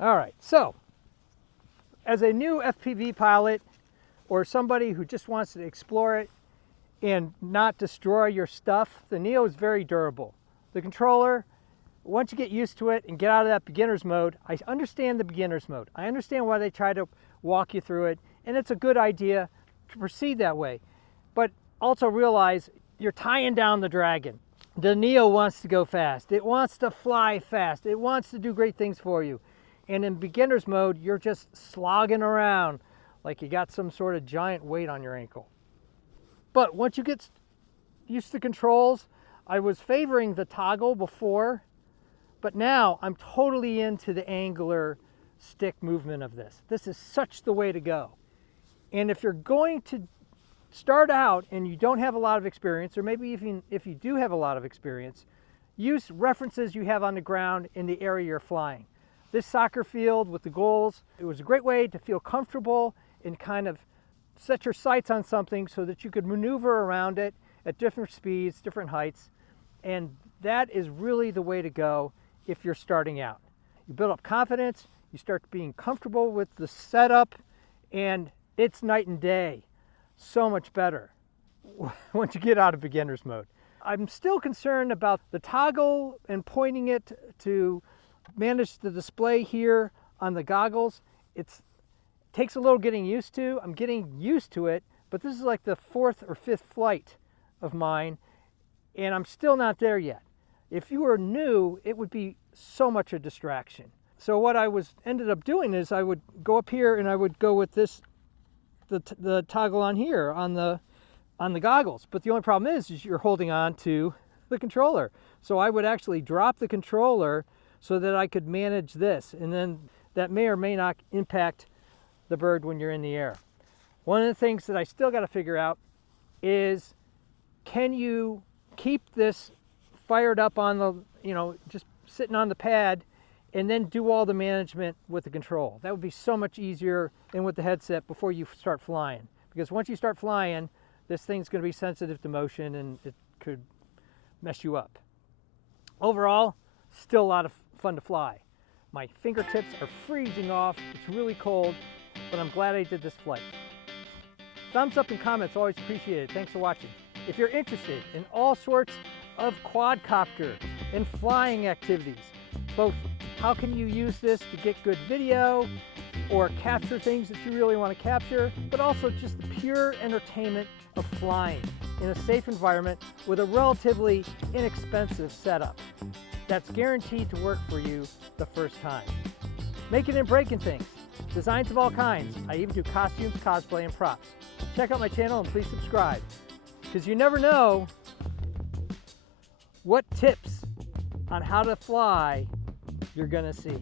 All right, so as a new FPV pilot or somebody who just wants to explore it and not destroy your stuff, the Neo is very durable. The controller, once you get used to it and get out of that beginner's mode, I understand the beginner's mode. I understand why they try to walk you through it, and it's a good idea to proceed that way. But also realize you're tying down the dragon. The Neo wants to go fast. It wants to fly fast. It wants to do great things for you. And in beginner's mode, you're just slogging around like you got some sort of giant weight on your ankle. But once you get used to the controls, I was favoring the toggle before, but now I'm totally into the angular stick movement of this. This is such the way to go. And if you're going to start out and you don't have a lot of experience, or maybe even if you do have a lot of experience, use references you have on the ground in the area you're flying. This soccer field with the goals, it was a great way to feel comfortable and kind of set your sights on something so that you could maneuver around it at different speeds, different heights. And that is really the way to go if you're starting out. You build up confidence, you start being comfortable with the setup, and it's night and day. So much better once you get out of beginner's mode. I'm still concerned about the toggle and pointing it to manage the display here on the goggles. It takes a little getting used to. I'm getting used to it, but this is like the 4th or 5th flight of mine, and I'm still not there yet. If you were new, it would be so much a distraction. So what I ended up doing is I would go up here and I would go with this, the toggle on here on the goggles. But the only problem is you're holding on to the controller. So I would actually drop the controller so that I could manage this, and then that may or may not impact the bird when you're in the air. One of the things that I still got to figure out is, can you keep this fired up on the, just sitting on the pad and then do all the management with the control? That would be so much easier and with the headset before you start flying. Because once you start flying, this thing's going to be sensitive to motion and it could mess you up. Overall, still a lot of fun to fly. My fingertips are freezing off. It's really cold, but I'm glad I did this flight. Thumbs up and comments, always appreciated. Thanks for watching. If you're interested in all sorts of quadcopter and flying activities, both how can you use this to get good video or capture things that you really want to capture, but also just the pure entertainment of flying in a safe environment with a relatively inexpensive setup that's guaranteed to work for you the first time. Making and breaking things, designs of all kinds. I even do costumes, cosplay, and props. Check out my channel and please subscribe, because you never know what tips on how to fly you're gonna see.